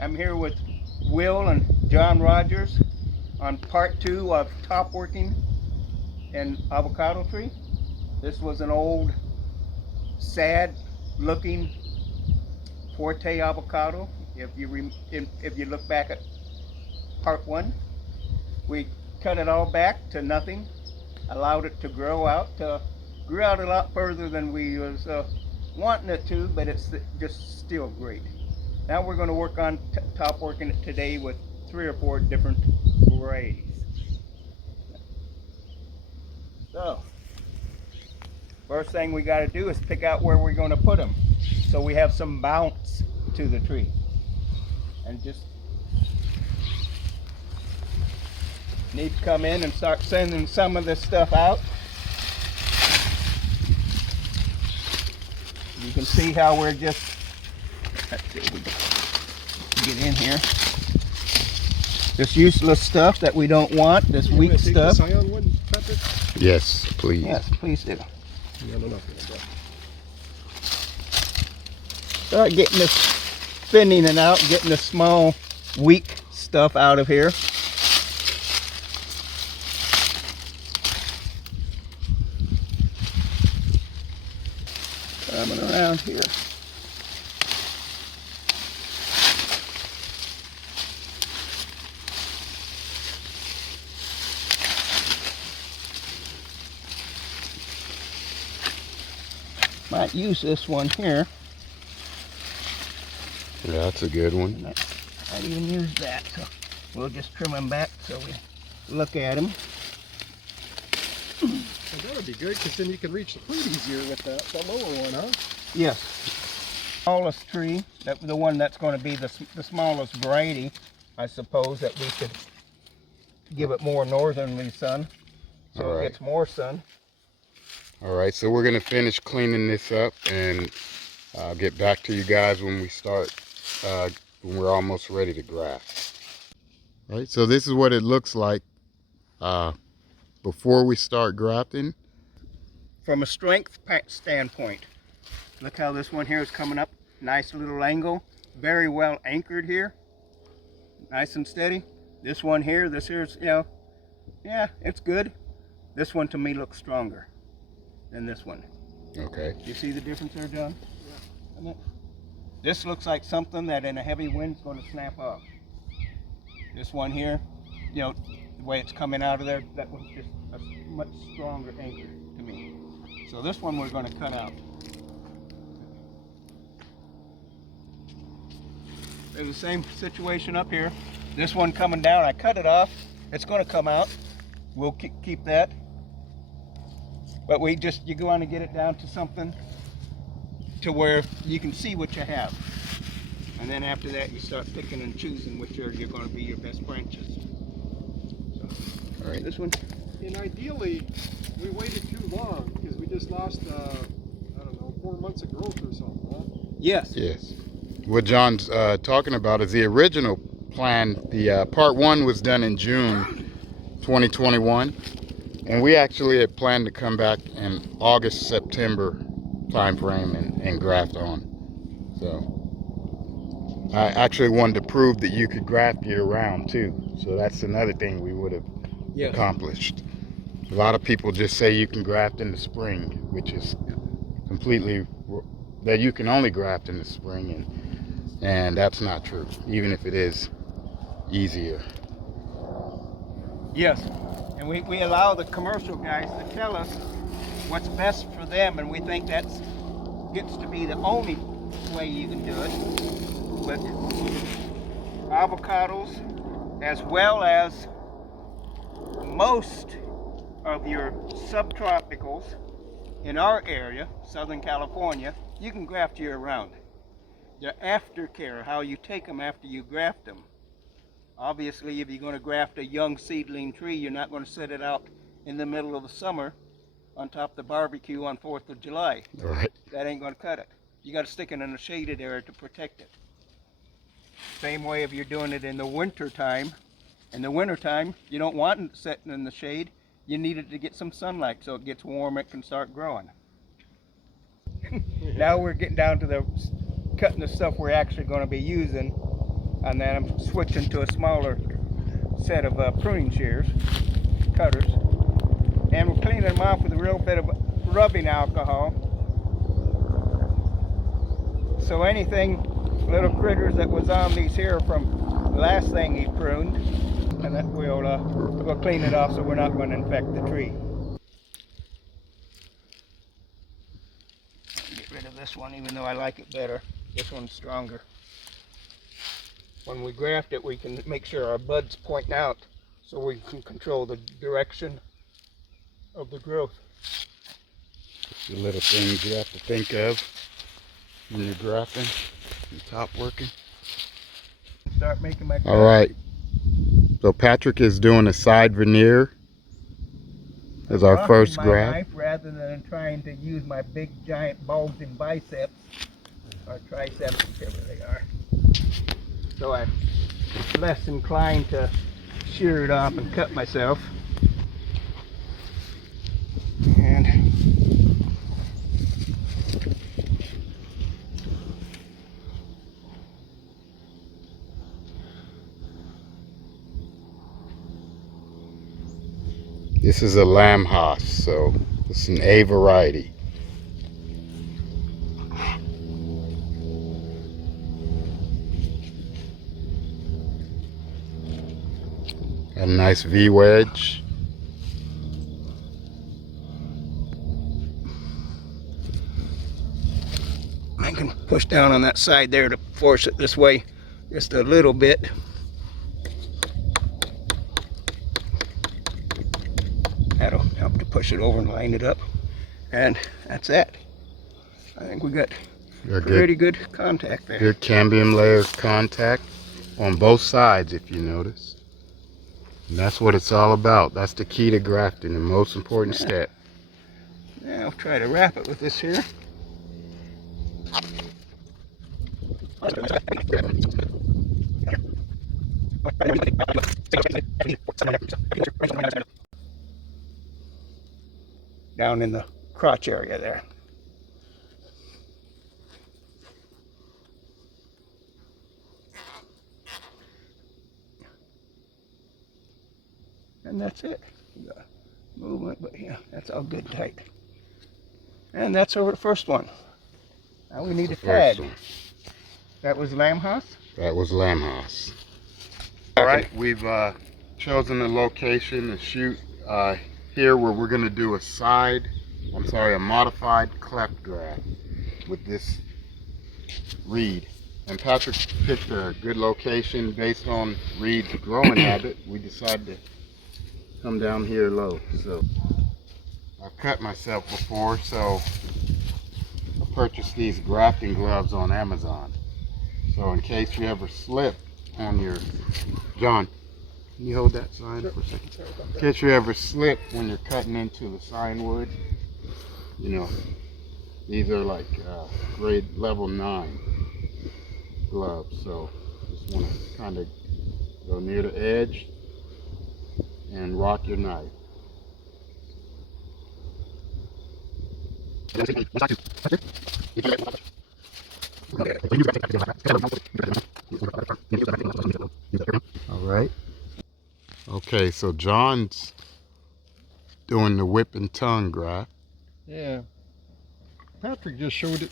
I'm here with Will and John Rogers on part 2 of top working an avocado tree. This was an old, sad looking Forte avocado. If you look back at part 1, we cut it all back to nothing, allowed it to grow out. Grew out a lot further than we was wanting it to, but it's just still great. Now we're going to work on top working it today with 3 or 4 different varieties. So, first thing we got to do is pick out where we're going to put them, so we have some bounce to the tree. And just need to come in and start sending some of this stuff out. You can see how we're just, let's see if we can get in here. This useless stuff that we don't want, this weak stuff. The cyan one, Patrick? Yes, please. Yes, please do. Yeah, no, nothing like that. Start getting this thinning it out, getting the small, weak stuff out of here. Coming around here. Might use this one here. Yeah, that's a good one. I didn't even use that, so we'll just trim them back so we look at them. Well, that would be good, because then you can reach the fruit easier with that lower one, huh? Yes. Smallest tree, the one that's going to be the smallest variety, I suppose, that we could give it more northerly sun, so it gets more sun. All right, so we're gonna finish cleaning this up, and I'll get back to you guys when we start, when we're almost ready to graft. All right, so this is what it looks like before we start grafting. From a strength standpoint, look how this one here is coming up. Nice little angle, very well anchored here. Nice and steady. This one here, this here's, you know, yeah, it's good. This one to me looks stronger than this one. Okay. You see the difference there, John? Yeah. This looks like something that in a heavy wind is going to snap off. This one here, you know, the way it's coming out of there, that was just a much stronger anchor to me. So this one we're going to cut out. There's the same situation up here. This one coming down, I cut it off. It's going to come out. We'll keep that. But you go on to get it down to something to where you can see what you have. And then after that, you start picking and choosing which are going to be your best branches. So, all right, this one. And ideally, we waited too long, because we just lost, I don't know, 4 months of growth or something, huh? Yes. Yes. What John's talking about is the original plan. The part 1 was done in June 2021. And we actually had planned to come back in August, September time frame and graft on. So I actually wanted to prove that you could graft year round too. So that's another thing we would have accomplished. A lot of people just say you can graft in the spring, which is completely, that you can only graft in the spring, and that's not true, even if it is easier. Yes. And we allow the commercial guys to tell us what's best for them, and we think that gets to be the only way you can do it. But avocados, as well as most of your subtropicals in our area, Southern California, you can graft year round. The aftercare, how you take them after you graft them. Obviously, if you're going to graft a young seedling tree, you're not going to set it out in the middle of the summer on top of the barbecue on 4th of July. All right. That ain't going to cut it. You got to stick it in a shaded area to protect it. Same way if you're doing it in the winter time. In the winter time, you don't want it sitting in the shade. You need it to get some sunlight so it gets warm, it can start growing. Now we're getting down to the cutting the stuff we're actually going to be using. And then I'm switching to a smaller set of pruning shears, cutters. And we're cleaning them off with a real bit of rubbing alcohol. So anything, little critters that was on these here from the last thing he pruned, and that we'll clean it off so we're not going to infect the tree. Get rid of this one, even though I like it better. This one's stronger. When we graft it, we can make sure our buds point out so we can control the direction of the growth. The little things you have to think of when you're grafting and top working. Start making my All right. So Patrick is doing a side veneer as our first my graft. knife rather than trying to use my big giant bulging biceps or triceps, whichever they are. So I'm less inclined to shear it off and cut myself. And This is a lamb hoss, so it's an A variety. A nice V wedge. I can push down on that side there to force it this way just a little bit. That'll help to push it over and line it up. And that's that. I think we got pretty good contact there. Good cambium layer contact on both sides, if you notice. And that's what it's all about. That's the key to grafting, the most important step. Now I'll try to wrap it with this here. Down in the crotch area there. And that's it. Movement, but yeah, that's all good and tight. And that's over the first one. Now we need a tag. That was lamb hoss? That was lamb hoss. All right, we've chosen a location to shoot here where we're going to do a modified cleft graft with this reed. And Patrick picked a good location based on reed's growing habit. We decided to come down here low. So I've cut myself before, so I purchased these grafting gloves on Amazon. So in case you ever slip on your, John, can you hold that sign for a second? In case you ever slip when you're cutting into the sign wood, you know, these are like grade level 9 gloves. So just want to kind of go near the edge and rock your knife. All right. Okay, so John's doing the whip and tongue graft. Yeah. Patrick just showed it.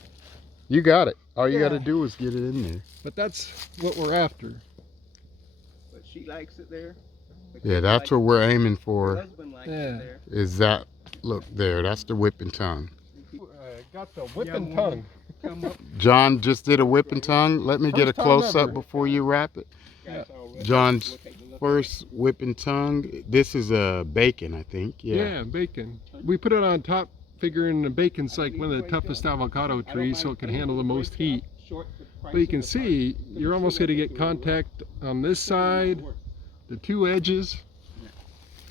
You got it. All you got to do is get it in there. But that's what we're after. But she likes it there. Yeah, that's what we're aiming for. Husband likes it there. Is that, look there, that's the whip and tongue. Got the whip and tongue. John just did a whip and tongue. Let me get a First time close up ever. before you wrap it. Yeah. John's first whip and tongue. This is a bacon, I think. Yeah, bacon. We put it on top, figuring the bacon's like one of the toughest avocado trees, so it can handle the most heat. But you can see, you're almost going to get contact on this side, the two edges.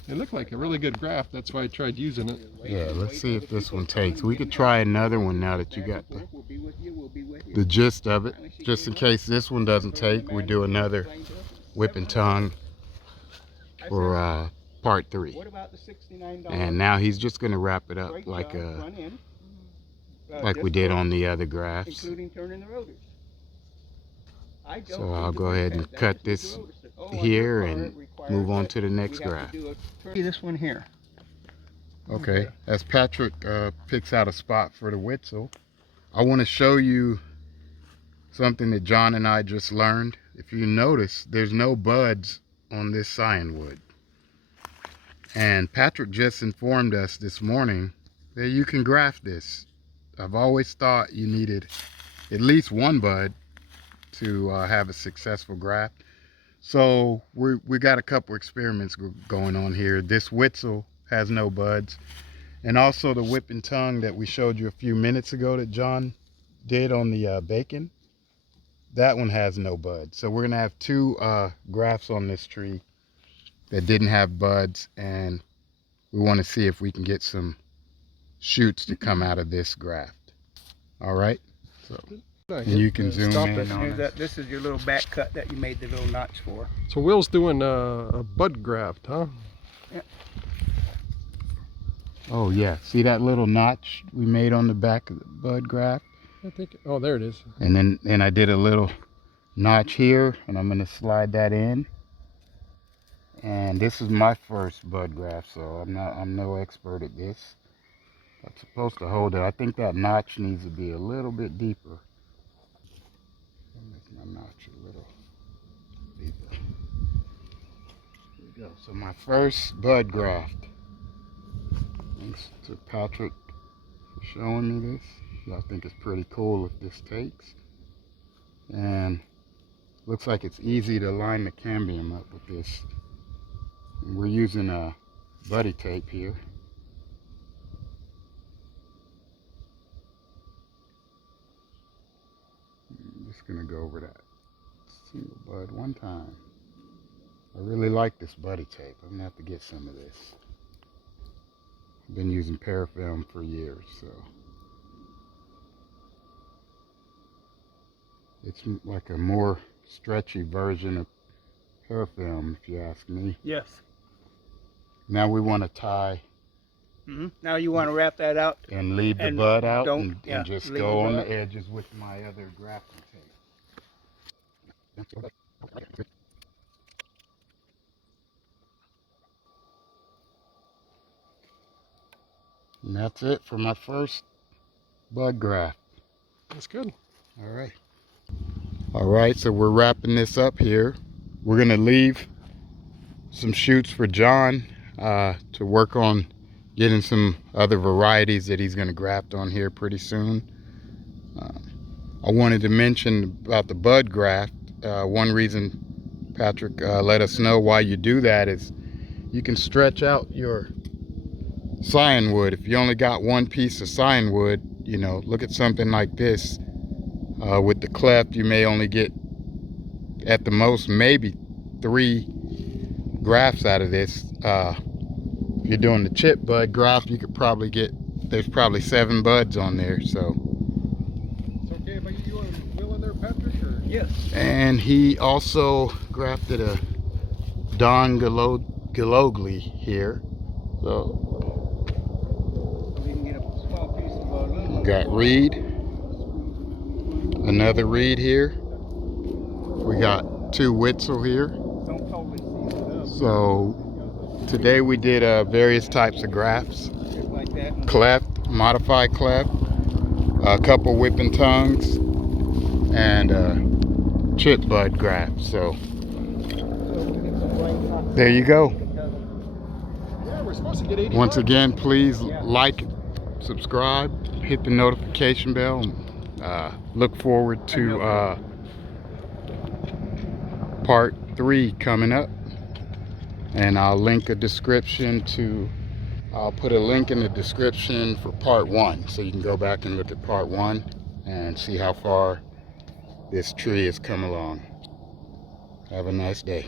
It looked like a really good graft. That's why I tried using it. Yeah, let's see if this one takes. We could try another one now that you got the gist of it. Just in case this one doesn't take, we do another whip and tongue for part 3. And now he's just going to wrap it up like we did on the other grafts. Including turning the rotors. So I'll go ahead and cut this here and move on to the next graft. This one here. Okay, as Patrick picks out a spot for the Witzel, I want to show you something that John and I just learned. If you notice, there's no buds on this cyanwood. And Patrick just informed us this morning that you can graft this. I've always thought you needed at least one bud to have a successful graft. So we got a couple experiments going on here. This Witzel has no buds. And also the whip and tongue that we showed you a few minutes ago that John did on the bacon, that one has no buds. So we're gonna have two grafts on this tree that didn't have buds, and we want to see if we can get some shoots to come out of this graft. All right, so and you can zoom in on it. This is your little back cut that you made the little notch for. So Will's doing a bud graft, huh? Yeah. Oh yeah, see that little notch we made on the back of the bud graft? I think, oh, there it is. And then I did a little notch here, and I'm gonna slide that in. And this is my first bud graft, so I'm no expert at this. I'm supposed to hold it. I think that notch needs to be a little bit deeper. I'll make my notch a little deeper. Here we go. So my first bud graft. Thanks to Patrick for showing me this. I think it's pretty cool if this takes. And looks like it's easy to line the cambium up with this. And we're using a buddy tape here. I'm just gonna go over that single bud one time. I really like this buddy tape. I'm gonna have to get some of this. I've been using parafilm for years, so it's like a more stretchy version of parafilm, if you ask me. Yes. Now we want to tie. Now you want to wrap that out And leave the bud out and just leave go the on bud. the edges with my other grafting tape. And that's it for my first bud graft. That's good. All right. All right, so we're wrapping this up here. We're gonna leave some shoots for John to work on getting some other varieties that he's gonna graft on here pretty soon. I wanted to mention about the bud graft. One reason Patrick let us know why you do that is you can stretch out your cyanwood. If you only got one piece of cyanwood, you know, look at something like this. With the cleft, you may only get at the most maybe 3 grafts out of this. If you're doing the chip bud graft, you could probably get, there's probably 7 buds on there. So It's okay if I get you a Will in there, Patrick? Or? Yes. and he also grafted a Don Galogli here. So We can get a small piece of we got reed, another reed here. We got 2 Witzel here. Don't totally see it up. So today we did various types of grafts. Just like that. Cleft, modified cleft, a couple whipping tongues, and chip bud graft. So there you go. Yeah, we're supposed to get 80 Once buds. again, please like, subscribe, hit the notification bell, and look forward to part 3 coming up. And I'll link a description to, I'll put a link in the description for part 1, so you can go back and look at part 1 and see how far this tree has come along. Have a nice day.